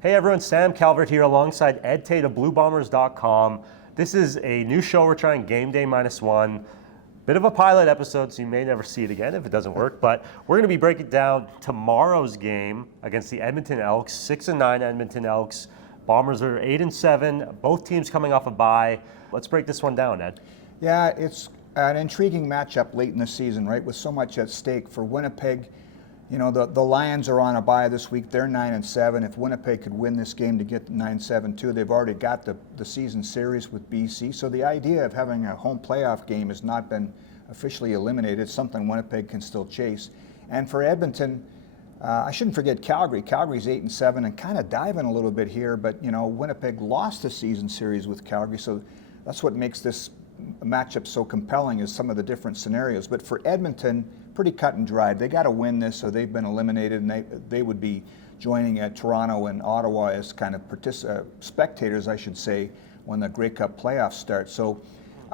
Hey everyone, Sam Calvert here alongside Ed Tait of BlueBombers.com. This is a new show we're trying, Gameday Minus One. Bit of a pilot episode, so you may never see it again if it doesn't work, but we're going to be breaking down tomorrow's game against the Edmonton Elks, 6-9 Edmonton Elks. Bombers are 8-7, both teams coming off a bye. Let's break this one down, Ed. Yeah, it's an intriguing matchup late in the season, right, with so much at stake for Winnipeg. You know, the Lions are on a bye this week. They're 9-7. If Winnipeg could win this game to get to 9-7 too, they've already got the season series with BC. So the idea of having a home playoff game has not been officially eliminated. It's something Winnipeg can still chase. And for Edmonton, I shouldn't forget Calgary. Calgary's 8-7 and kind of diving a little bit here, but you know, Winnipeg lost the season series with Calgary, so that's what makes this matchup so compelling, is some of the different scenarios. But for Edmonton, pretty cut and dried. They got to win this, so they've been eliminated, and they would be joining at Toronto and Ottawa as kind of spectators, I should say, when the Grey Cup playoffs start. So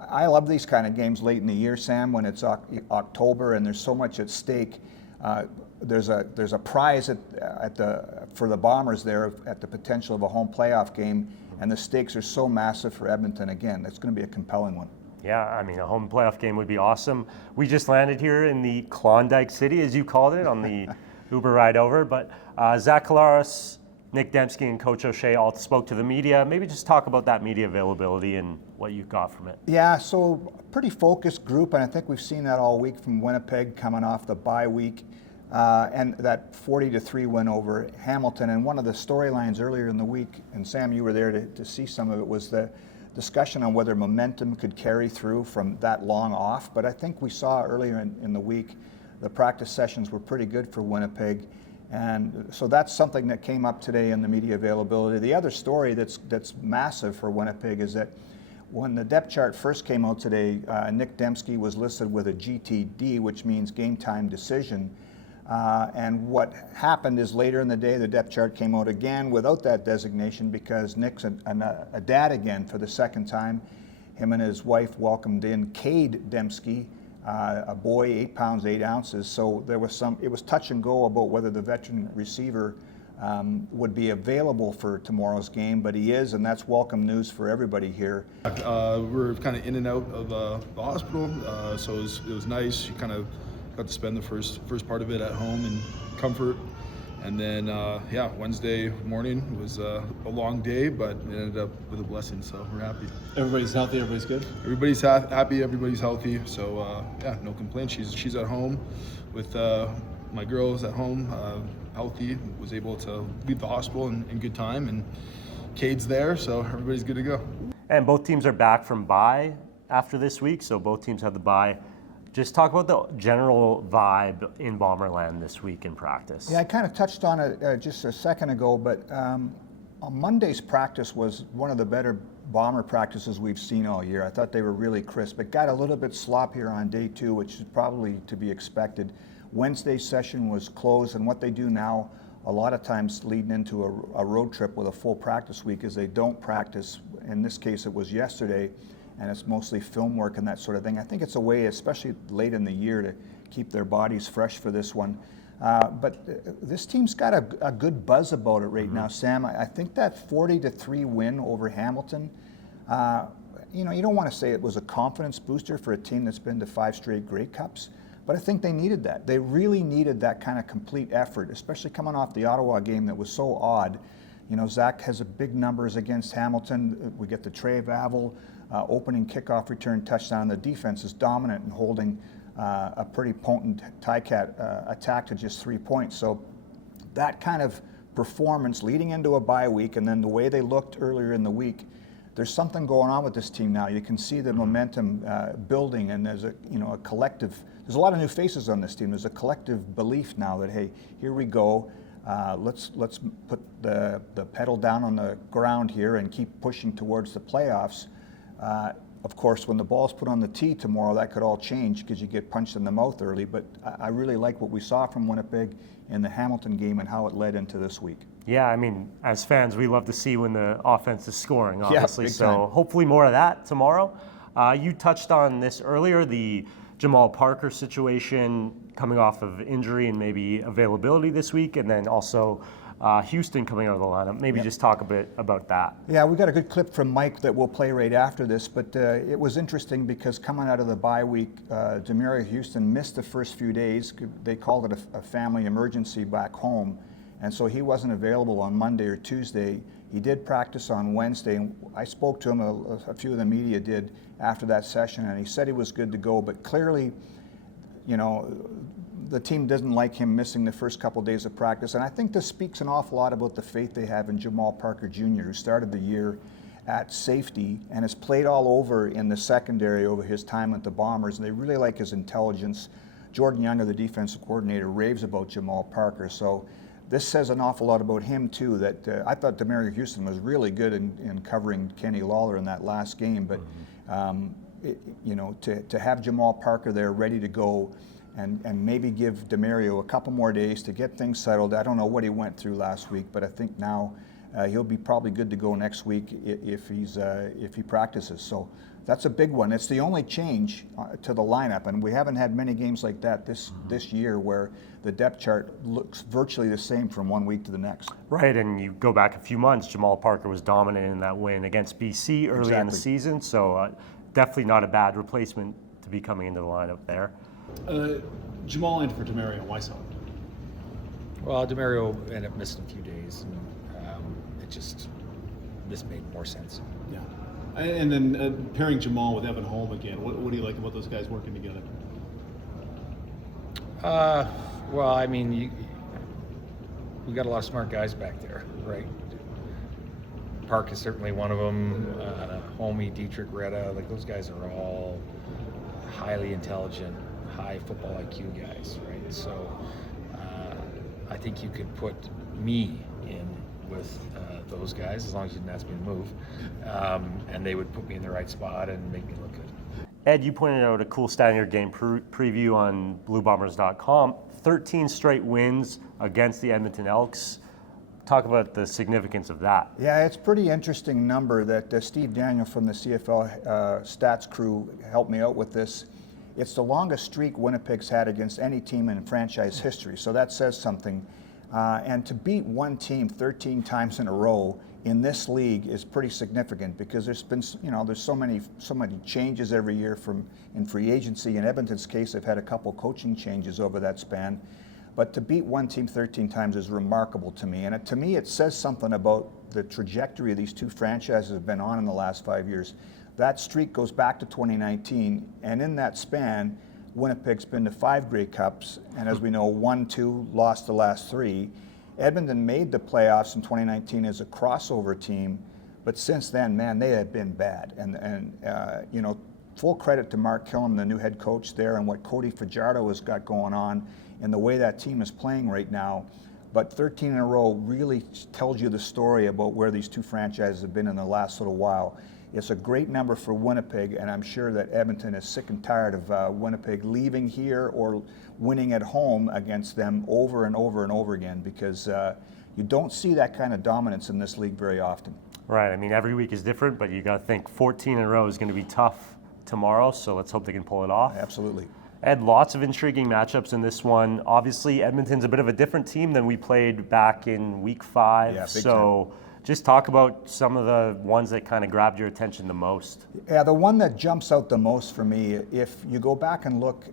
I love these kind of games late in the year, Sam, when it's October and there's so much at stake. There's a prize for the Bombers there at the potential of a home playoff game, and the stakes are so massive for Edmonton. Again, it's going to be a compelling one. Yeah, I mean, a home playoff game would be awesome. We just landed here in the Klondike City, as you called it, on the Uber ride over. But Zach Collaros, Nick Dembski, and Coach O'Shea all spoke to the media. Maybe just talk about that media availability and what you got from it. Yeah, so pretty focused group, and I think we've seen that all week from Winnipeg coming off the bye week. And that 40-3 win over Hamilton. And one of the storylines earlier in the week, and Sam, you were there to see some of it, was the discussion on whether momentum could carry through from that long off. But I think we saw earlier in the week the practice sessions were pretty good for Winnipeg. And so that's something that came up today in the media availability. The other story that's massive for Winnipeg is that when the depth chart first came out today, Nick Dembski was listed with a GTD, which means game time decision. And what happened is later in the day, the depth chart came out again without that designation because Nick's a dad again for the second time. Him and his wife welcomed in Tait Dembski, a boy, 8 pounds, 8 ounces. So it was touch and go about whether the veteran receiver would be available for tomorrow's game, but he is, and that's welcome news for everybody here. We're kind of in and out of the hospital, so it was nice. You kind of got to spend the first part of it at home in comfort, and then Wednesday morning was a long day, but it ended up with a blessing, so we're happy. Everybody's healthy, everybody's good? Everybody's happy, everybody's healthy, so no complaints. She's at home with my girls at home, healthy, was able to leave the hospital in good time, and Cade's there, so everybody's good to go. And both teams are back from bye after this week, so both teams have the bye. Just talk about the general vibe in Bomberland this week in practice. Yeah, I kind of touched on it just a second ago, but on Monday's practice was one of the better Bomber practices we've seen all year. I thought they were really crisp. It got a little bit sloppier on day 2, which is probably to be expected. Wednesday's session was closed, and what they do now, a lot of times leading into a road trip with a full practice week, is they don't practice. In this case, it was yesterday, and it's mostly film work and that sort of thing. I think it's a way, especially late in the year, to keep their bodies fresh for this one. But this team's got a good buzz about it right now, Sam. I think that 40-3 win over Hamilton, you don't want to say it was a confidence booster for a team that's been to 5 straight Grey Cups, but I think they needed that. They really needed that kind of complete effort, especially coming off the Ottawa game that was so odd. You know, Zach has a big numbers against Hamilton. We get the Trey Vavel opening kickoff return touchdown. The defense is dominant in holding a pretty potent Ticat attack to just 3 points. So that kind of performance leading into a bye week, and then the way they looked earlier in the week, there's something going on with this team now. You can see the momentum building, and there's a collective. There's a lot of new faces on this team. There's a collective belief now that, hey, here we go. Let's put the pedal down on the ground here and keep pushing towards the playoffs. Of course, when the ball's put on the tee tomorrow, that could all change because you get punched in the mouth early. But I really like what we saw from Winnipeg in the Hamilton game and how it led into this week. Yeah, I mean, as fans, we love to see when the offense is scoring, obviously. Yeah, so time. Hopefully more of that tomorrow. You touched on this earlier, the Jamal Parker situation coming off of injury and maybe availability this week, and then also Houston coming out of the lineup. Maybe just talk a bit about that. Yeah, we got a good clip from Mike that we'll play right after this, but it was interesting because coming out of the bye week, Demerio Houston missed the first few days. They called it a family emergency back home, and so he wasn't available on Monday or Tuesday. He did practice on Wednesday, and I spoke to him, a few of the media did after that session, and he said he was good to go, but clearly, you know, the team doesn't like him missing the first couple of days of practice, and I think this speaks an awful lot about the faith they have in Jamal Parker Jr., who started the year at safety and has played all over in the secondary over his time at the Bombers, and they really like his intelligence. Jordan Younger, the defensive coordinator, raves about Jamal Parker, so this says an awful lot about him too, that I thought Demerio Houston was really good in covering Kenny Lawler in that last game, but you know, to have Jamal Parker there ready to go and maybe give Demerio a couple more days to get things settled. I don't know what he went through last week, but I think now he'll be probably good to go next week if he practices. So that's a big one. It's the only change to the lineup, and we haven't had many games like that this year where the depth chart looks virtually the same from one week to the next. Right, and you go back a few months, Jamal Parker was dominant in that win against BC early in the season, so definitely not a bad replacement to be coming into the lineup there. Jamal in for Demerio, why so? Well, Demerio ended up missing a few days, and this made more sense. Yeah. And then pairing Jamal with Evan Holm again, what do you like about those guys working together? Well, I mean, we got a lot of smart guys back there, right? Park is certainly one of them. Homie, Dietrich, Retta, like those guys are all highly intelligent, high football IQ guys, right? So I think you could put me in with those guys as long as you didn't ask me to move, and they would put me in the right spot and make me look good. Ed, you pointed out a cool stat in your game preview on BlueBombers.com. 13 straight wins against the Edmonton Elks. Talk about the significance of that. Yeah, it's a pretty interesting number that Steve Daniel from the CFL stats crew helped me out with this. It's the longest streak Winnipeg's had against any team in franchise history, so that says something. And to beat one team 13 times in a row in this league is pretty significant because there's been, you know, there's so many changes every year in free agency. In Edmonton's case, they've had a couple coaching changes over that span. But to beat one team 13 times is remarkable to me. And to me, it says something about the trajectory these two franchises have been on in the last 5 years. That streak goes back to 2019, and in that span, Winnipeg's been to 5 Grey Cups, and as we know, 1-2, lost the last 3. Edmonton made the playoffs in 2019 as a crossover team, but since then, man, they have been bad. And you know, full credit to Mark Killam, the new head coach there, and what Cody Fajardo has got going on and the way that team is playing right now. But 13 in a row really tells you the story about where these two franchises have been in the last little while. It's a great number for Winnipeg, and I'm sure that Edmonton is sick and tired of Winnipeg leaving here or winning at home against them over and over and over again, because you don't see that kind of dominance in this league very often. Right, I mean, every week is different, but you got to think 14 in a row is going to be tough tomorrow, so let's hope they can pull it off. Absolutely. Ed, lots of intriguing matchups in this one. Obviously, Edmonton's a bit of a different team than we played back in week 5. Yeah, so just talk about some of the ones that kind of grabbed your attention the most. Yeah, the one that jumps out the most for me, if you go back and look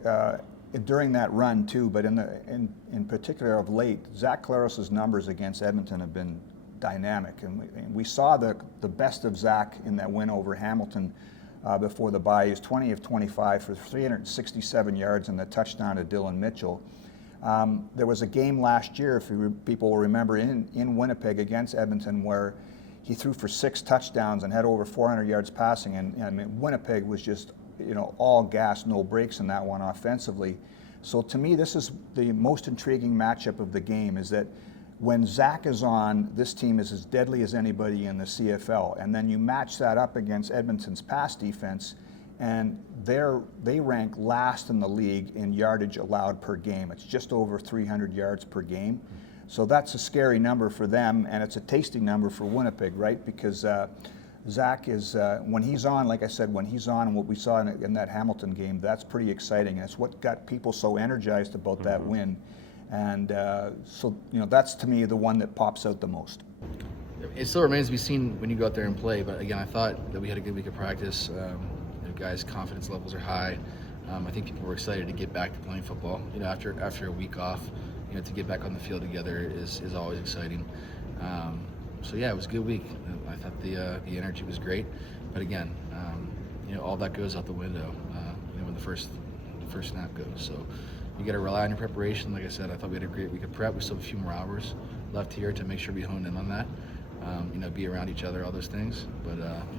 during that run too, but in particular of late, Zach Collaros' numbers against Edmonton have been dynamic, and we saw the best of Zach in that win over Hamilton before the bye. He was 20 of 25 for 367 yards and the touchdown to Dylan Mitchell. There was a game last year, if people will remember, in Winnipeg against Edmonton where he threw for 6 touchdowns and had over 400 yards passing, and I mean, Winnipeg was just, you know, all gas, no brakes in that one offensively. So to me, this is the most intriguing matchup of the game, is that when Zach is on, this team is as deadly as anybody in the CFL. And then you match that up against Edmonton's pass defense, and they rank last in the league in yardage allowed per game. It's just over 300 yards per game. So that's a scary number for them, and it's a tasty number for Winnipeg, right? Because Zach is, when he's on, like I said, when he's on, and what we saw in that Hamilton game, that's pretty exciting. And it's what got people so energized about that win. And so, that's to me the one that pops out the most. It still remains to be seen when you go out there and play. But again, I thought that we had a good week of practice. Guys' confidence levels are high. I think people were excited to get back to playing football. After a week off, to get back on the field together is always exciting. So yeah, it was a good week. I thought the energy was great. But again, all that goes out the window when the first snap goes. So you got to rely on your preparation. Like I said, I thought we had a great week of prep. We still have a few more hours left here to make sure we hone in on that. Be around each other, all those things. But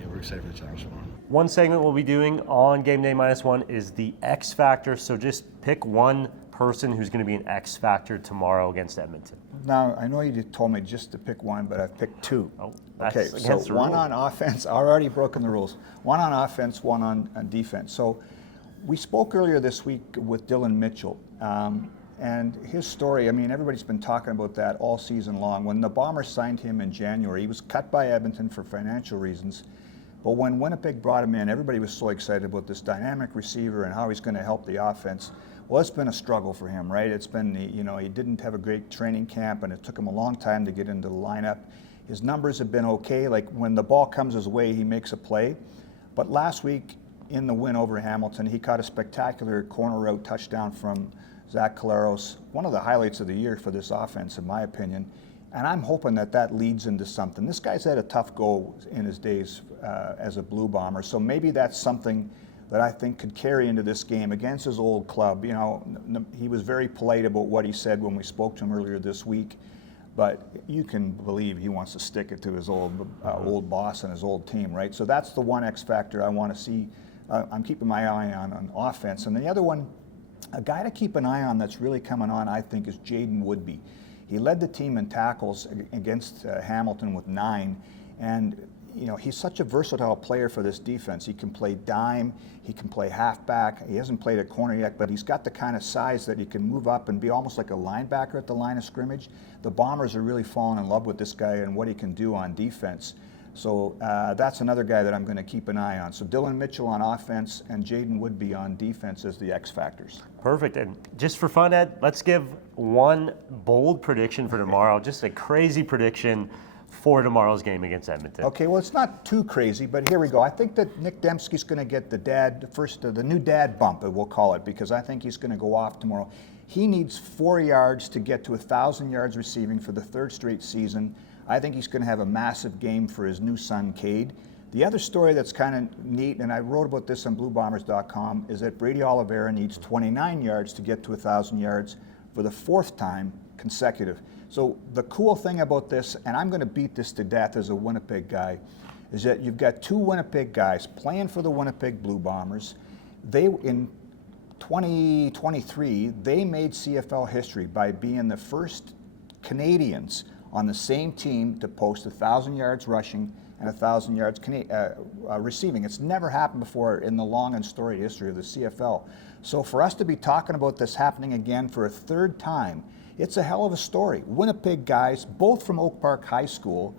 we're excited for the challenge tomorrow. One segment we'll be doing on Game Day Minus One is the X Factor. So just pick one person who's going to be an X Factor tomorrow against Edmonton. Now, I know you told me just to pick one, but I've picked two. Oh, that's okay, so against the one rule. on offense. I've already broken the rules. One on offense, one on defense. So we spoke earlier this week with Dylan Mitchell. And his story, everybody's been talking about that all season long. When the Bombers signed him in January, he was cut by Edmonton for financial reasons. But when Winnipeg brought him in, everybody was so excited about this dynamic receiver and how he's going to help the offense. Well, it's been a struggle for him, right? It's been, he didn't have a great training camp, and it took him a long time to get into the lineup. His numbers have been okay. Like when the ball comes his way, he makes a play. But last week in the win over Hamilton, he caught a spectacular corner route touchdown from Zach Collaros, one of the highlights of the year for this offense, in my opinion. And I'm hoping that leads into something. This guy's had a tough go in his days as a Blue Bomber, so maybe that's something that I think could carry into this game against his old club. He was very polite about what he said when we spoke to him earlier this week, but you can believe he wants to stick it to his old boss and his old team, right? So that's the one X factor I want to see. I'm keeping my eye on offense. And the other one, a guy to keep an eye on that's really coming on, I think, is Jaden Woodby. He led the team in tackles against Hamilton with 9, and he's such a versatile player for this defense. He can play dime, he can play halfback. He hasn't played at corner yet, but he's got the kind of size that he can move up and be almost like a linebacker at the line of scrimmage. The Bombers are really falling in love with this guy and what he can do on defense. So that's another guy that I'm going to keep an eye on. So Dylan Mitchell on offense and Jaden Woodby on defense as the X factors. Perfect. And just for fun, Ed, let's give one bold prediction for tomorrow. Just a crazy prediction for tomorrow's game against Edmonton. Okay, well, it's not too crazy, but here we go. I think that Nick Dembski's going to get the new dad bump, we'll call it, because I think he's going to go off tomorrow. He needs 4 yards to get to 1,000 yards receiving for the third straight season. I think he's going to have a massive game for his new son, Cade. The other story that's kind of neat, and I wrote about this on BlueBombers.com, is that Brady Oliveira needs 29 yards to get to 1,000 yards for the 4th time consecutive. So the cool thing about this, and I'm going to beat this to death as a Winnipeg guy, is that you've got 2 Winnipeg guys playing for the Winnipeg Blue Bombers. In 2023, they made CFL history by being the first Canadians on the same team to post 1,000 yards rushing and 1,000 yards receiving. It's never happened before in the long and storied history of the CFL. So for us to be talking about this happening again for a 3rd time, it's a hell of a story. Winnipeg guys, both from Oak Park High School,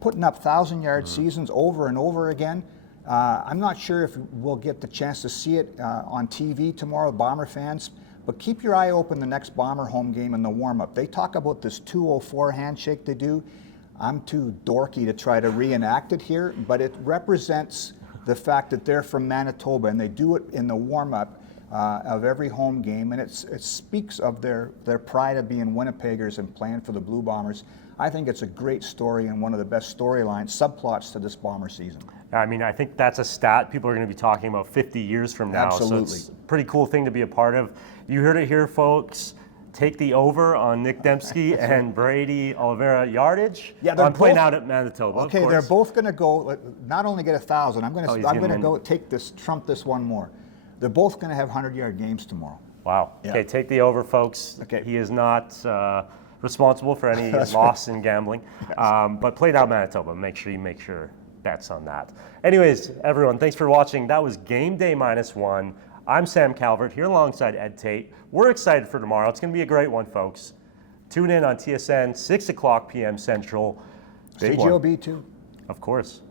putting up 1,000-yard seasons over and over again. I'm not sure if we'll get the chance to see it on TV tomorrow, Bomber fans. But keep your eye open the next Bomber home game in the warm-up. They talk about this 204 handshake they do. I'm too dorky to try to reenact it here, but it represents the fact that they're from Manitoba, and they do it in the warm-up of every home game, and it speaks of their pride of being Winnipeggers and playing for the Blue Bombers. I think it's a great story and one of the best storylines, subplots to this Bomber season. I think that's a stat people are going to be talking about 50 years from now. Absolutely. So it's a pretty cool thing to be a part of. You heard it here, folks. Take the over on Nick Dembski and Brady Oliveira yardage. Yeah, they're playing both out at Manitoba. Okay, of course. they're both going to go. Not only get 1,000. I'm going to go trump this one more. They're both going to have 100-yard games tomorrow. Wow. Yeah. Okay, take the over, folks. Okay. He is not responsible for any loss in gambling, but played out Manitoba. Make sure you make sure bets on that. Anyways, everyone, thanks for watching. That was Game Day Minus One. I'm Sam Calvert here alongside Ed Tait. We're excited for tomorrow. It's going to be a great one, folks. Tune in on TSN, 6 o'clock p.m. Central. Big one. CJOB too. Of course.